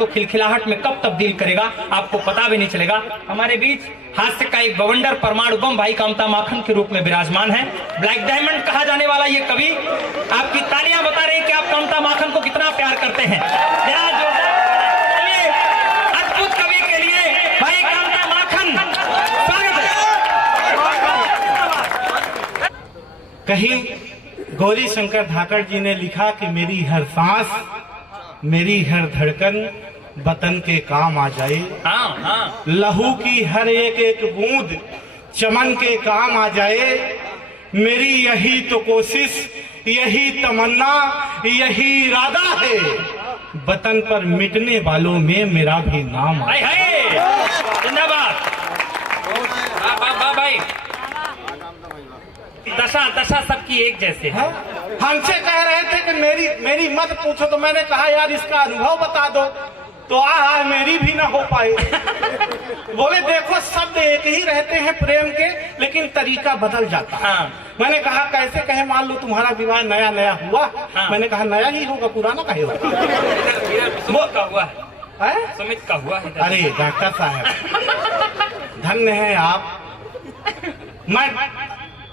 को खिलखिलाहट में कब तब्दील करेगा आपको पता भी नहीं चलेगा। हमारे बीच हास्य का एक बवंडर परमाणु बम भाई कामता माखन के रूप में विराजमान है। ब्लैक डायमंड कहा जाने वाला ये कवि, आपकी तालियां बता रही कि आप कामता माखन को कितना प्यार करते हैं। अद्भुत कवि के लिए भाई कामता माखन, स्वागत है। कहीं गौरी शंकर धाकड़ जी ने लिखा कि मेरी हर सांस, मेरी हर धड़कन वतन के काम आ जाए। लहू की हर एक एक बूंद चमन के काम आ जाए। मेरी यही तो कोशिश, यही तमन्ना, यही इरादा है, वतन पर मिटने वालों में मेरा भी नाम आए। जिंदाबाद भाई। दशा दशा सबकी एक जैसे है। हमसे कह रहे थे कि मेरी मत पूछो, तो मैंने कहा यार इसका अनुभव बता दो, तो मेरी भी ना हो पाए। बोले देखो शब्द एक ही रहते हैं प्रेम के, लेकिन तरीका बदल जाता है। मैंने कहा कैसे कहे, मान लो तुम्हारा विवाह नया नया हुआ। मैंने कहा नया ही होगा, पुराना कहे होगा। सुमित का हुआ है, सुमित का हुआ है। अरे डॉक्टर साहब धन्य है आप। मैं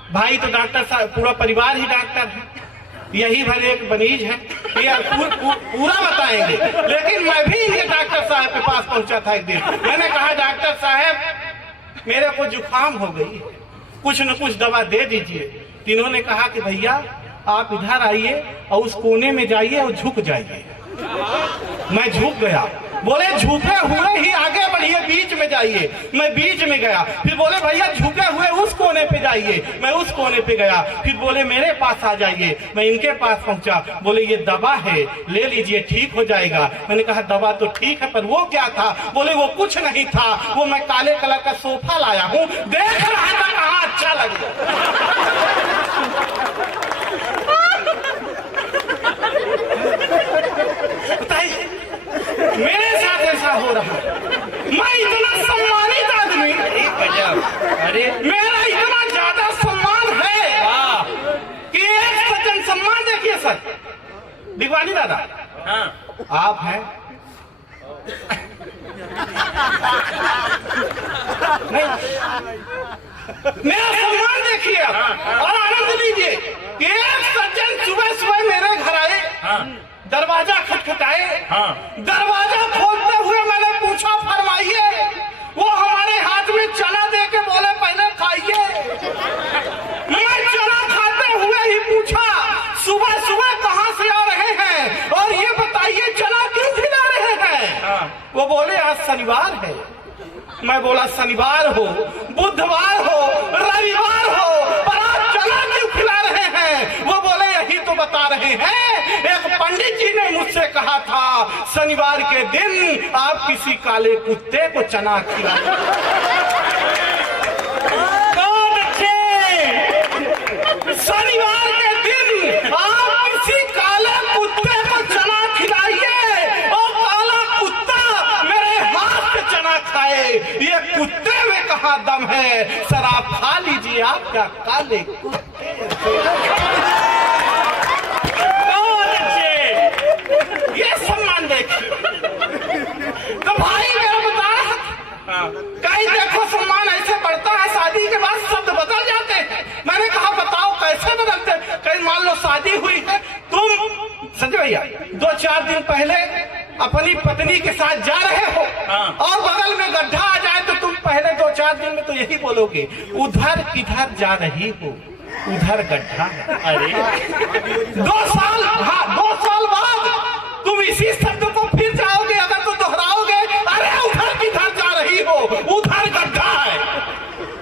भाई तो डॉक्टर साहब, पूरा परिवार ही डॉक्टर है, यही भले एक बनीज है, ये पूरा बताएंगे। लेकिन मैं भी इनके डॉक्टर साहब के पास पहुंचा था एक दिन। मैंने कहा डॉक्टर साहब मेरे को जुकाम हो गई, कुछ न कुछ दवा दे दीजिए। तीनों ने कहा कि भैया आप इधर आइए और उस कोने में जाइए और झुक जाइए। मैं झुक गया। बोले झुके हुए ही आगे बढ़िए, बीच में जाइए। मैं बीच में गया। फिर बोले भैया झुके हुए उस कोने पे जाइए। मैं उस कोने पे गया। फिर बोले मेरे पास आ जाइए। मैं इनके पास पहुंचा। बोले ये दवा है, ले लीजिए, ठीक हो जाएगा। मैंने कहा दवा तो ठीक है, पर वो क्या था? बोले वो कुछ नहीं था, वो मैं काले कलर का सोफा लाया हूँ, देख रहा था कहाँ अच्छा लगे। मेरे साथ ऐसा हो रहा। मैं इतना सम्मानित आदमी, अरे मेरा इतना ज्यादा सम्मान है कि एक सज्जन सम्मान देखिए सर, दिगवानी दादा आप हैं नहीं, मेरा सम्मान देखिए और आनंद लीजिए। एक सज्जन सुबह सुबह मेरे घर आए, दरवाजा खटखटाए। दरवाजा खोलते हुए मैंने पूछा फरमाइए। वो हमारे हाथ में चना दे के बोले पहले खाइए। मैं चना खाते हुए ही पूछा सुबह सुबह कहाँ से आ रहे हैं और ये बताइए चना क्यों खिला रहे हैं? वो बोले आज शनिवार है। मैं बोला शनिवार हो, बुधवार हो, रविवार हो, पर आज चना क्यों खिला रहे हैं? वो बोले यही तो बता रहे हैं, एक पंडित जी ने मुझसे कहा था शनिवार के दिन आप किसी काले कुत्ते को चना खिलाएं। शनिवार के दिन आप किसी काले कुत्ते को चना खिलाइए और काला कुत्ता मेरे हाथ से चना खाए। ये कुत्ते में कहाँ दम है? सर आप खा लीजिए, आपका काले कुत्ते। ये सम्मान देखिए। तो भाई मेरा बता रहा कहीं देखो सम्मान ऐसे बढ़ता है, शादी के बाद शब्द बदल जाते हैं। मैंने कहा बताओ कैसे बदलते? कहीं मान लो शादी हुई है, तुम संजय भैया 2-4 दिन पहले अपनी पत्नी के साथ जा रहे हो और बगल में गड्ढा आ जाए तो तुम पहले 2-4 दिन में तो यही बोलोगे उधर किधर जा रही हो, उधर गड्ढा है। अरे 2 साल बाद तुम इसी शब्द को फिर जाओगे, अगर तो दोहराओगे, अरे उधर किधर जा रही हो, उधर गड्ढा है।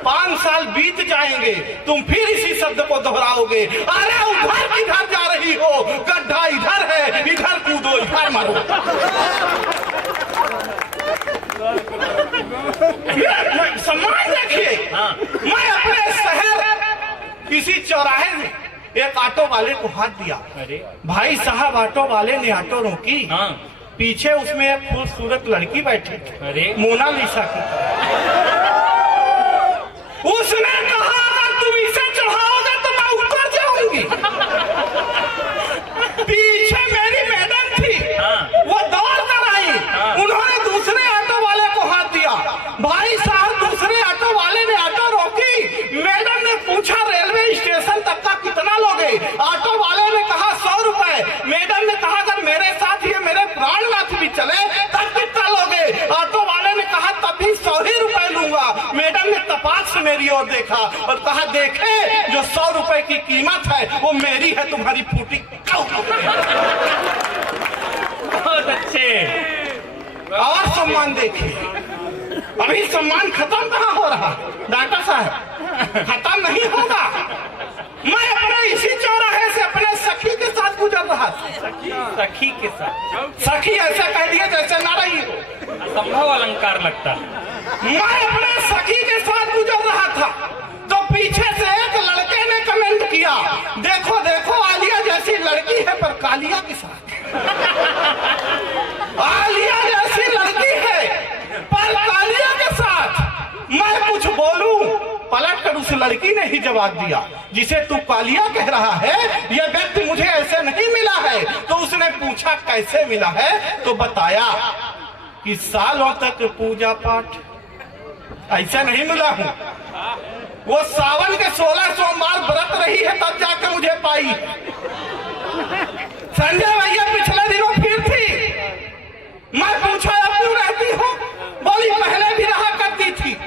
5 साल बीत जाएंगे, तुम फिर इसी शब्द को दोहराओगे, अरे उधर किधर जा रही हो, गड्ढा इधर है, इधर कूदो, इधर मरो। सम्मान देखिए। मैं अपने शहर किसी चौराहे में एक ऑटो वाले को हाथ दिया। भाई साहब ऑटो वाले ने ऑटो रोकी। पीछे उसमें एक खूबसूरत लड़की बैठी थी, मोनालिसा की। उसने कहा अगर तुम इसे चढ़ाओगे तो मैं ऊपर जाऊंगी। पीछे मेरी मैडम थी, वो दौड़ कर आई, चले तब कितना लोगे? ऑटो वाले ने कहा तब भी 100 ही रुपए लूंगा। मैडम ने तपाक से मेरी ओर देखा और कहा देखे जो 100 रुपए की कीमत है वो मेरी है, तुम्हारी फूटी। बहुत अच्छे। और सम्मान देखिए, अभी सम्मान खत्म कहाँ हो रहा डॉक्टर साहब, खत्म नहीं होगा। मैं अपने इसी चौराहे से अपने सखी के साथ गुजर रहा था। सखी के साथ? सखी ऐसा कह दिया जैसे ना रही हो, असंभव अलंकार लगता है। मैं अपने सखी के साथ गुजर रहा था तो पीछे से एक लड़के ने कमेंट किया, देखो देखो आलिया जैसी लड़की है पर कालिया के साथ। आलिया जैसी लड़की है पर कालिया के साथ। मैं कुछ बोलूं, पलट कर उस लड़की ने ही जवाब दिया, जिसे तू कालिया कह रहा है यह व्यक्ति मुझे ऐसे नहीं मिला है। तो उसने पूछा कैसे मिला है, तो बताया कि सालों तक पूजा पाठ ऐसे नहीं मिला हूं, वो सावन के 16 सोमवार व्रत रही है तब जाकर मुझे पाई। संजय भैया पिछले दिनों फिर थी, मैं पूछा अब क्यों रहती हो? बोली पहले भी रहा करती थी।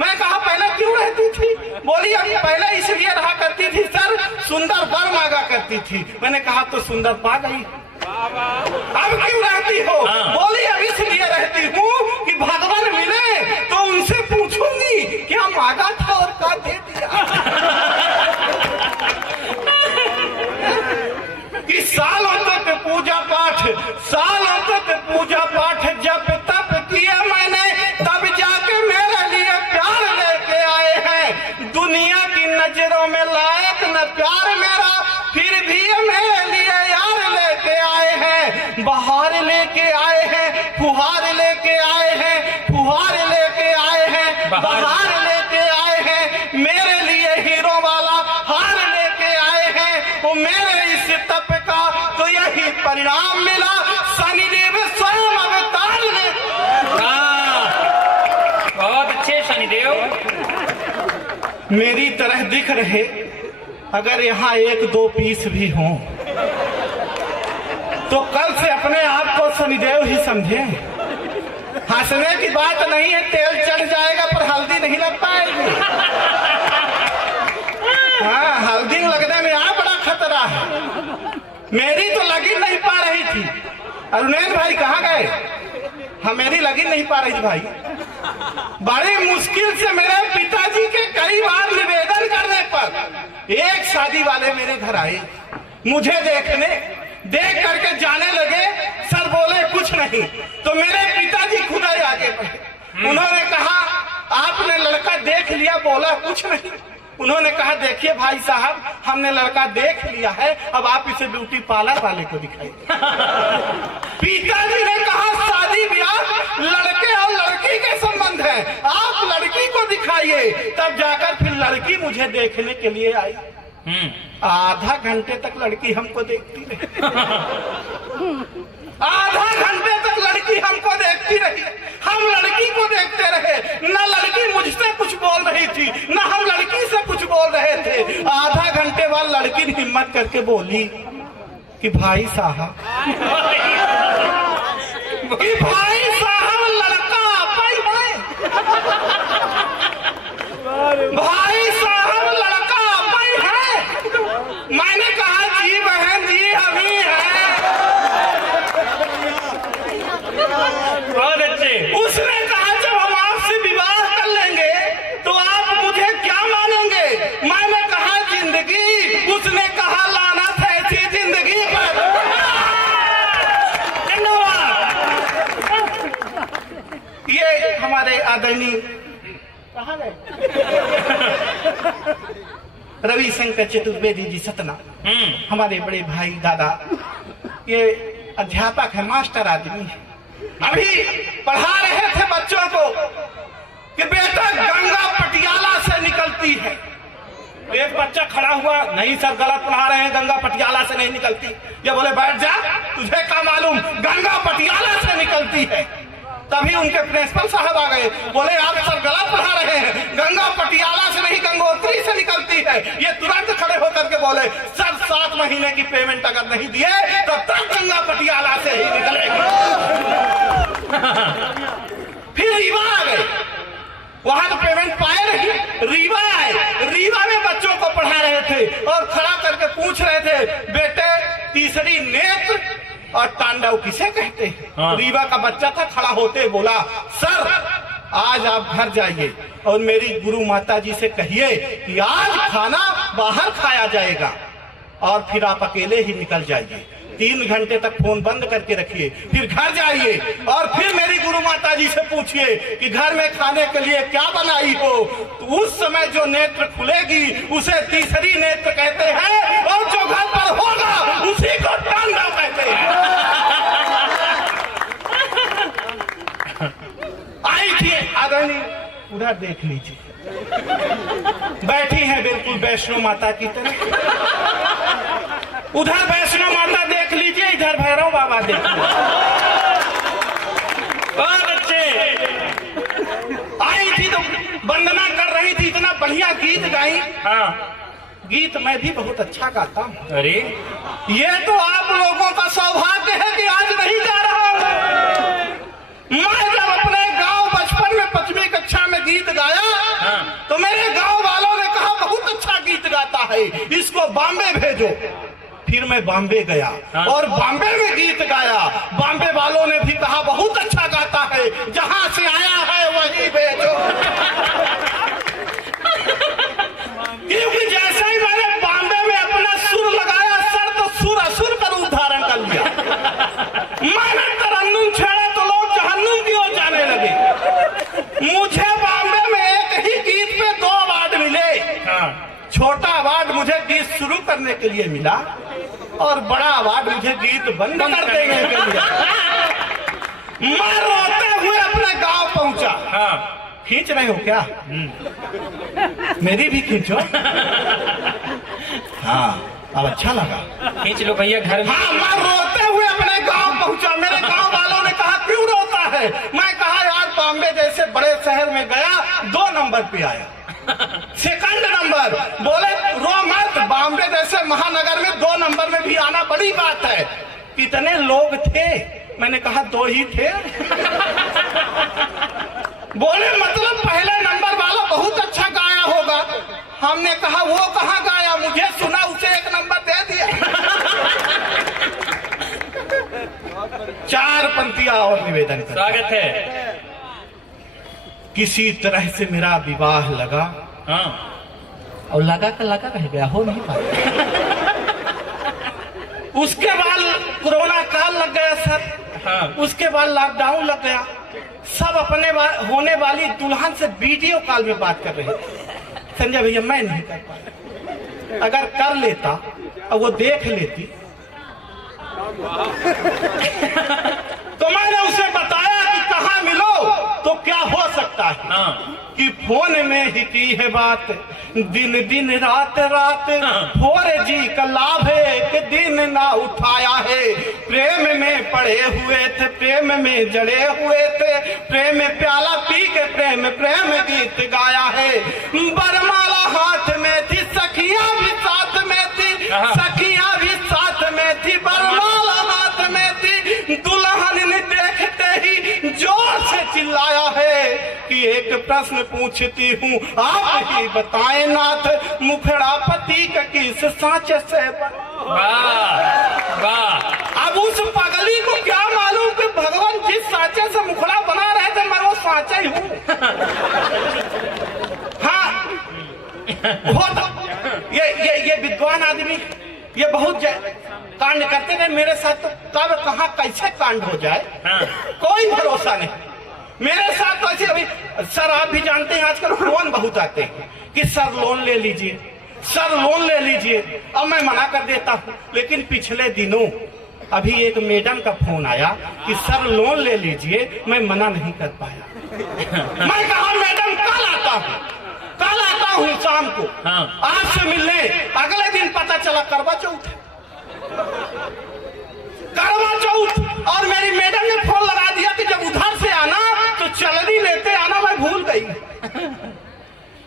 मैं कहा पहले क्यों रहती थी? बोली अब पहले इसलिए रहा करती थी सर, सुंदर वर मांगा करती थी। मैंने कहा तो सुंदर पा गई, अब क्यों रहती हो? बोली अब इसलिए रहती हूँ कि भगवान मिले तो उनसे पूछूंगी क्या मांगा था और क्या दे दिया। कि सालों तक पूजा पाठ, सालों तक पूजा पाठ जब तब किया मैंने, तब जाके मेरे लिए प्यार लेके आए हैं। दुनिया की नजरों में लायक न प्यार मेरा, फिर भी मेरे लिए यार लेके आए हैं। बहार लेके आए हैं, फुहार लेके आए हैं, फुहार लेके आए हैं, बहार लेके आए हैं। मेरे लिए हीरो वाला हार लेके आए हैं। वो मेरे इस तप का तो यही परिणाम मिला, शनिदेव स्वयं अवतार ले। बहुत अच्छे शनिदेव। मेरी तरह दिख रहे अगर यहाँ 1-2 पीस भी हों तो कल से अपने आप को शनिदेव ही समझे। हंसने की बात नहीं है, तेल चढ़ जाएगा पर हल्दी नहीं लग पाएगी। हाँ, हल्दी लगने में यहाँ बड़ा खतरा है। मेरी तो लगी नहीं पा रही थी। अरुणेन भाई कहाँ गए? हाँ, मेरी लगी नहीं पा रही थी भाई। बड़ी मुश्किल से मेरे पिताजी के कई बार निवेदन करने पर एक शादी वाले मेरे घर आए, मुझे देखने, देख करके जाने लगे। सर बोले कुछ नहीं, तो मेरे पिताजी खुद ही आगे बढ़े। उन्होंने कहा आपने लड़का देख लिया? बोला कुछ नहीं। उन्होंने कहा देखिए भाई साहब, हमने लड़का देख लिया है, अब आप इसे ब्यूटी पार्लर वाले को दिखाइए। पिताजी ने कहा शादी ब्याह लड़के और लड़की के संबंध है, आप लड़की को दिखाइए। तब जाकर फिर लड़की मुझे देखने के लिए आई। आधा घंटे तक लड़की हमको देखती रही। आधा घंटे तक लड़की हमको देखती रही, हम लड़की को देखते रहे। न लड़की मुझसे कुछ बोल रही थी, न हम लड़की से कुछ बोल रहे थे। आधा घंटे बाद लड़की ने हिम्मत करके बोली कि भाई साहब, कि भाई साहब लड़का पाई है, भाई साहब लड़का पाई है। मैंने कहा जी बहन जी अभी है। बहुत अच्छे। उसने कहा जब हम आपसे विवाह कर लेंगे तो आप मुझे क्या मानेंगे? मैंने कहा जिंदगी। उसने कहा लानत है ऐसी जिंदगी पर। ये हमारे आदरणीय कहाँ गए? रविशंकर चतुर्वेदी जी सतना, हमारे बड़े भाई दादा, ये अध्यापक है, मास्टर आदमी है। अभी पढ़ा रहे थे बच्चों को कि बेटा गंगा पटियाला से निकलती है। एक बच्चा खड़ा हुआ, नहीं सर गलत पढ़ा रहे हैं, गंगा पटियाला से नहीं निकलती। ये बोले बैठ जा, तुझे क्या मालूम, गंगा पटियाला से निकलती है। तभी उनके प्रिंसिपल साहब आ गए, बोले आप सर गलत पढ़ा रहे हैं, गंगा पटियाला से नहीं गंगोत्री से निकलती है। ये तुरंत खड़े होकर के बोले सर 7 महीने की पेमेंट अगर नहीं दिए तो तब गंगा पटियाला से ही निकलेगी। फिर रीवा आ गए, वहां तो पेमेंट पाए नहीं, रीवा आए, रीवा में बच्चों को पढ़ा रहे थे और खड़ा करके पूछ रहे थे बेटे तीसरी नेत्र और तांडव किसे कहते हैं? हाँ। रीवा का बच्चा था, खड़ा होते बोला सर आज आप घर जाइए और मेरी गुरु माता जी से कहिए कि आज खाना बाहर खाया जाएगा और फिर आप अकेले ही निकल जाइए, 3 घंटे तक फोन बंद करके रखिए, फिर घर जाइए और फिर मेरी गुरु माता जी से पूछिए कि घर में खाने के लिए क्या बनाई हो। तो उस समय जो नेत्र खुलेगी उसे तीसरी नेत्र कहते हैं और जो घर पर होगा उसी को तांडव कहते हैं। आई थी आदरणीय, उधर देख लीजिए, बैठी है बिल्कुल वैष्णो माता की तरह, उधर वैष्णो माता देख लीजिए, इधर भैरव बाबा देख लीजिए। बच्चे आई थी तो वंदना कर रही थी, इतना बढ़िया गीत गाई। हाँ। गीत मैं भी बहुत अच्छा गाता हूँ। अरे ये तो आप लोगों का सौभाग्य है कि आज नहीं जा रहा हूँ। मैं जब अपने गांव बचपन में 5वीं कक्षा में गीत गाया तो मेरे गांव वालों ने कहा बहुत अच्छा गीत गाता है, इसको बॉम्बे भेजो। फिर मैं बॉम्बे गया और बॉम्बे में गीत गाया, बॉम्बे वालों ने भी कहा बहुत अच्छा गाता है, जहां से आया है वहीं भेजो। क्योंकि जैसे ही मैंने बॉम्बे में अपना सुर लगाया सर, तो सुर असुर का रूप धारण कर लिया। मैंने तरन्नुम छेड़ा तो लोग जहन्नुम की ओर जाने लगे। मुझे बॉम्बे में एक ही गीत पे 2 अवार्ड मिले। छोटा अवार्ड मुझे गीत शुरू करने के लिए मिला और बड़ा अवार्ड मुझे गीत बंद कर देने के लिए। मैं रोते हुए अपने गांव पहुंचा। खींच रहे हो क्या? मेरी भी खींचो। हाँ अब अच्छा लगा, खींच लो भैया घर में। हाँ, मैं रोते हुए अपने गांव पहुंचा। मेरे गांव वालों ने कहा क्यों रोता है? मैं कहा यार बॉम्बे जैसे बड़े शहर में गया, 2 नंबर पे आया, सेकंड नंबर। बोले रो मत, बॉम्बे जैसे महानगर में 2 नंबर में भी आना बड़ी बात है। कितने लोग थे? मैंने कहा 2 ही थे। बोले मतलब पहले नंबर वाला बहुत अच्छा गाया होगा। हमने कहा वो कहाँ गाया, मुझे सुना उसे 1 नंबर दे दिया। 4 पंक्तियां और निवेदन कर। स्वागत है। किसी तरह से मेरा विवाह लगा। और लगा कह गया, हो नहीं पाया। उसके बाद कोरोना काल लग गया सर। उसके बाद लॉकडाउन लग गया। सब अपने होने वाली दुल्हन से वीडियो कॉल में बात कर रहे थे। संजय भैया मैं नहीं कर पाया, अगर कर लेता और वो देख लेती तो मैंने उसे बताया कि कहाँ मिलो तो क्या हो सकता है। कि फोन में ही की है बात, दिन दिन रात रात 4G का लाभ है कि दिन ना उठाया है। प्रेम में पड़े हुए थे, प्रेम में जड़े हुए थे, प्रेम में प्याला पी के प्रेम गीत गाया है। बरमाला हाथ में थी, सखियां भी साथ में थी, सखियां भी साथ में थी, बरमाला हाथ में थी। दुल्हन ने देखते ही जोर से चिल्लाया है कि एक प्रश्न पूछती हूँ आप ही बताएं नाथ, मुखड़ा पति का किस सांचे से वाह। अब उस पगली को क्या मालूम कि भगवान जिस सांचे से मुखड़ा बना रहे थे मैं वो सांचा ही हूँ। हाँ हो तो ये विद्वान आदमी ये बहुत कांड करते रहे मेरे साथ, तो कब कहाँ कैसे कांड हो जाए कोई भरोसा नहीं। मेरे साथ तो ऐसे अभी सर आप भी जानते हैं आजकल फोन बहुत आते हैं कि सर लोन ले लीजिए, सर लोन ले लीजिए। अब मैं मना कर देता हूँ, लेकिन पिछले दिनों अभी एक मैडम का फोन आया कि सर लोन ले लीजिए, मैं मना नहीं कर पाया। मैं कहा मैडम कल आता हूँ शाम को आपसे मिलने। अगले दिन पता चला करवा चौथ और मेरी मैडम ने फोन लगा दिया कि जब उधर से आना चलनी लेते आना मैं भूल गई।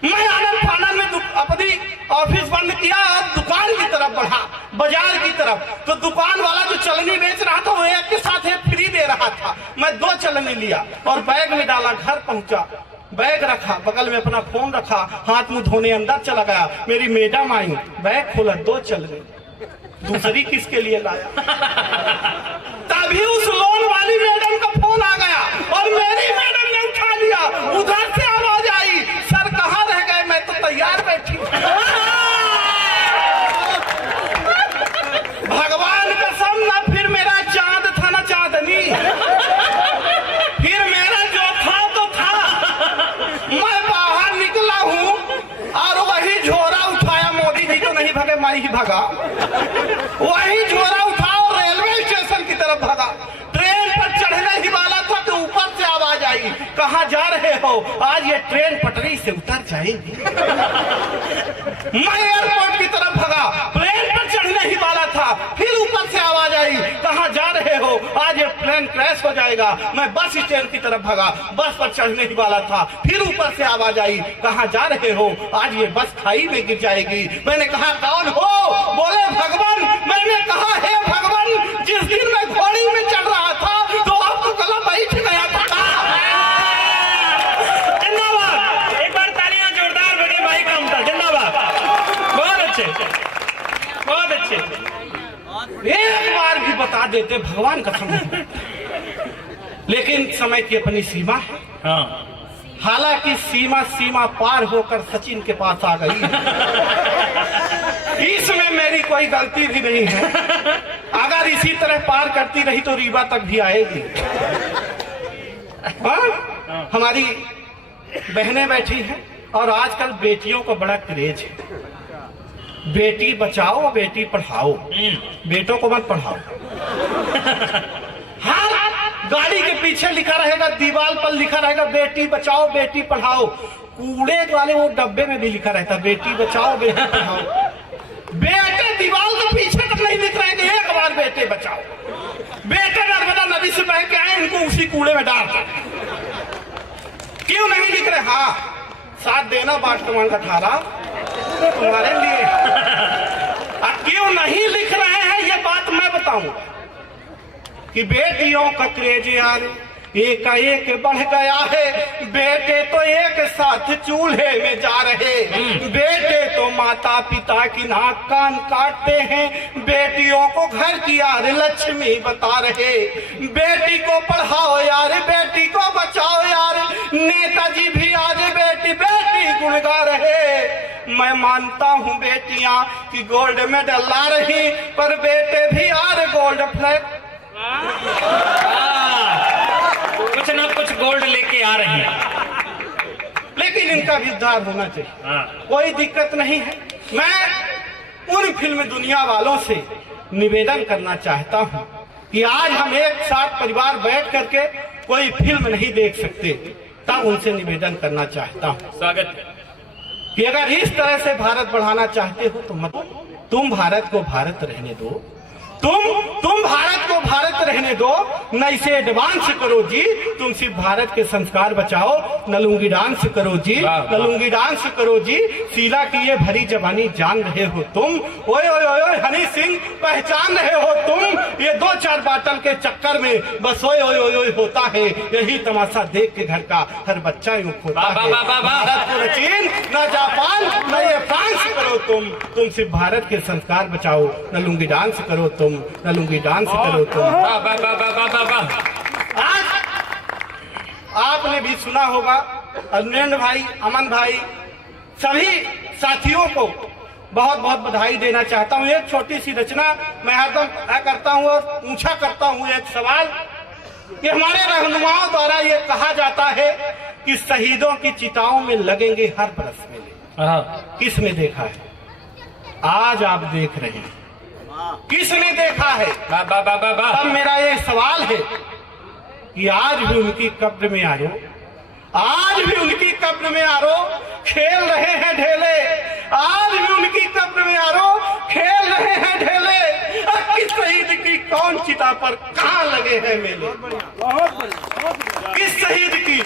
मैं आनंद फानंद में अपनी ऑफिस बंद किया और दुकान की तरफ बढ़ा, बाजार की तरफ। तो दुकान वाला जो चलनी बेच रहा था वो एक के साथ एक फ्री दे रहा था। मैं 2 चलनी लिया और बैग में डाला, घर पहुंचा, बैग रखा, बगल में अपना फोन रखा, हाथ मुंह धोने अंदर चला गया। मेरी मैडम आई, बैग खोला, 2 चलनी, दूसरी किसके लिए लाया? तभी उस लोन वाली मैडम का फोन आ गया और मेरी मैडम ने उठा लिया। उधर से आवाज आई, सर कहाँ रह गए, मैं तो तैयार बैठी। भगवान कसम ना फिर मेरा चांद था ना चांदनी, फिर मेरा जो था तो था। मैं बाहर निकला हूँ और वही झोरा उठाया, मोदी जी तो नहीं भगे, मैं ही भगा। वही झोरा उठा और रेलवे स्टेशन की तरफ भगा। ट्रेन पर चढ़ने ही वाला था तो ऊपर से आवाज आई, कहाँ जा रहे हो? आज ये ट्रेन पटरी से उतर जाएगी। मैं एयरपोर्ट की तरफ भगा, प्लेन पर चढ़ने ही वाला था, फिर ऊपर से आवाज आई, कहाँ जा रहे हो? आज ये प्लेन क्रैश हो जाएगा। मैं बस स्टैंड की तरफ भगा, बस पर चढ़ने ही वाला था, फिर ऊपर से आवाज आई, कहाँ जा रहे हो? आज ये बस खाई में गिर जाएगी। मैंने कहा कौन हो? बोले भगवान। मैंने कहा हे भगवान, जिस दिन मैं घोड़ी में चढ़ रहा था तो आपको गला बैठ गया था। जिंदाबाद, एक बार तालियां जोरदार बड़े भाई कामता, जिंदाबाद। बहुत अच्छे, बहुत अच्छे। एक बार भी बता देते, भगवान कसम। लेकिन समय की अपनी सीमा है। हाँ, हालांकि सीमा पार होकर सचिन के पास आ गई है। इसमें मेरी कोई गलती भी नहीं है। अगर इसी तरह पार करती रही तो रीवा तक भी आएगी। हाँ? हमारी बहनें बैठी हैं और आजकल बेटियों को बड़ा क्रेज है। बेटी बचाओ, बेटी पढ़ाओ, बेटों को मत पढ़ाओ। हर गाड़ी के पीछे लिखा रहेगा, दीवार पर लिखा रहेगा, बेटी बचाओ, बेटी पढ़ाओ। कूड़े वाले वो डब्बे में भी लिखा रहता, बेटी बचाओ, बेटी पढ़ाओ। बेटे दीवार के पीछे तक नहीं लिख रहे हैं, एक बार बेटे बचाओ। बेटे नर्मदा नदी से बह के आए, इनको उसी कूड़े में डाल दो। क्यों नहीं लिख रहे? हाँ, साथ देना बाटकमान का ठारा तुम्हारे लिए। अब क्यों नहीं लिख रहे हैं ये बात मैं बताऊं कि बेटियों का क्रेज यार एकाएक बढ़ गया है। बेटे तो एक साथ चूल्हे में जा रहे, बेटे तो माता पिता की नाक कान काटते हैं, बेटियों को घर की यार लक्ष्मी बता रहे। बेटी को पढ़ाओ यार, बेटी को बचाओ यार, नेताजी भी आज बेटी बेटी गुण गा रहे। मैं मानता हूँ बेटियां कि गोल्ड मेडल ला रही, पर बेटे भी यार गोल्ड फ्लैग कुछ ना कुछ गोल्ड लेके आ रही है। लेकिन इनका भी उद्धार होना चाहिए, कोई दिक्कत नहीं है। मैं उन फिल्म दुनिया वालों से निवेदन करना चाहता हूं कि आज हम एक साथ परिवार बैठ करके कोई फिल्म नहीं देख सकते, तब उनसे निवेदन करना चाहता हूं स्वागत कि अगर इस तरह से भारत बढ़ाना चाहते हो तो मत, तुम भारत को भारत रहने दो, तुम भारत को भारत रहने दो, न इसे एडवांस करो जी। तुम सिर्फ भारत के संस्कार बचाओ, न लुंगी डांस करो जी, न लुंगी डांस करो जी। शीला की ये भरी जवानी जान रहे हो तुम, ओए ओए ओए हनी सिंह पहचान रहे हो तुम। ये 2-4 बाटल के चक्कर में बस ओए ओए ओए ओए होता है, यही तमाशा देख के घर का हर बच्चा यूं खोता है। भारत को न चीन न जापान न ये फ्रांस करो तुम सिर्फ भारत के संस्कार बचाओ, न लुंगी डांस करो तुम, न लुंगी डांस करो तुम। आज आपने भी सुना होगा, अरविंद भाई, अमन भाई, सभी साथियों को बहुत बहुत बधाई देना चाहता हूँ। एक छोटी सी रचना मैं हरदम करता हूँ और पूछा करता हूँ एक सवाल कि हमारे रहनुमाओं द्वारा ये कहा जाता है कि शहीदों की चिताओं में लगेंगे हर बरस मेले। किसने देखा है? आज आप देख रहे हैं, किसने देखा है? अब मेरा ये सवाल है कि आज भी उनकी कब्र में आरो, आज भी उनकी कब्र में आरो खेल रहे हैं ढेले, आज भी उनकी कब्र में आरो खेल रहे हैं ढेले। किस शहीद की कौन चिता पर कहाँ लगे हैं मेले? किस शहीद की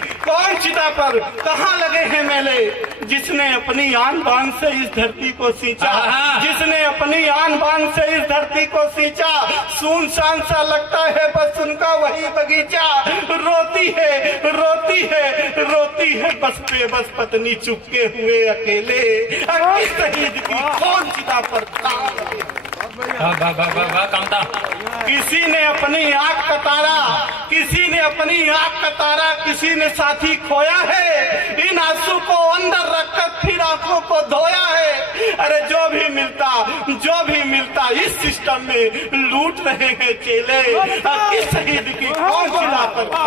पर कहाँ लगे हैं मेले, जिसने अपनी आन बान से इस धरती को सींचा, जिसने अपनी आन बान से इस धरती को सींचा, सुनसान सा लगता है बस उनका वही बगीचा। रोती है रोती है रोती है बस बेबस पत्नी चुपके हुए अकेले, शहीद की कौन चिता पर था। कामता, किसी ने अपनी आंख का तारा, किसी ने अपनी आंख का तारा, किसी ने साथी खोया है, इन आंसू को अंदर रखकर फिर आंखों को धोया है। अरे जो भी मिलता इस सिस्टम में लूट रहे हैं चेले, किस शहीद की कौन चिता पर था।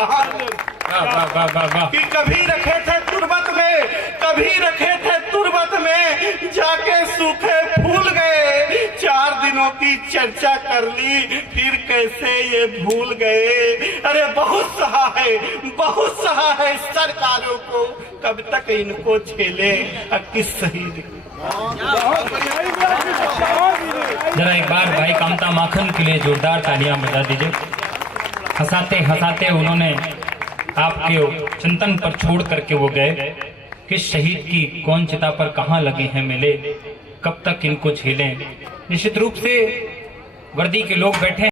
कि कभी रखे थे तुरबत में, कभी रखे थे तुरबत में, जाके सूखे फूल गए। 4 दिनों की चर्चा कर ली, फिर कैसे ये भूल गए। अरे बहुत सहा है सरकारों को, कब तक इनको झेले किस शहीद। जरा एक बार भाई कामता माखन के लिए जोरदार तालियां बजा दीजिए। हंसाते हंसाते उन्होंने आपके चिंतन पर छोड़ करके वो गए कि शहीद की कौन चिता पर कहाँ लगे हैं मेले, कब तक इनको झेलें। निश्चित रूप से वर्दी के लोग बैठे